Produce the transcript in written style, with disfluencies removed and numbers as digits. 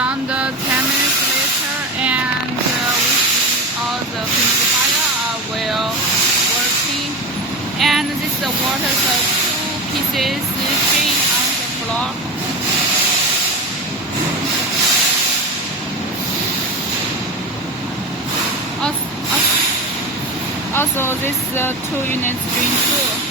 around 10 minutes later, and we see all the humidifier are well working. And this is the water, so 2 pieces drain on the floor. Also, this 2 units drain too.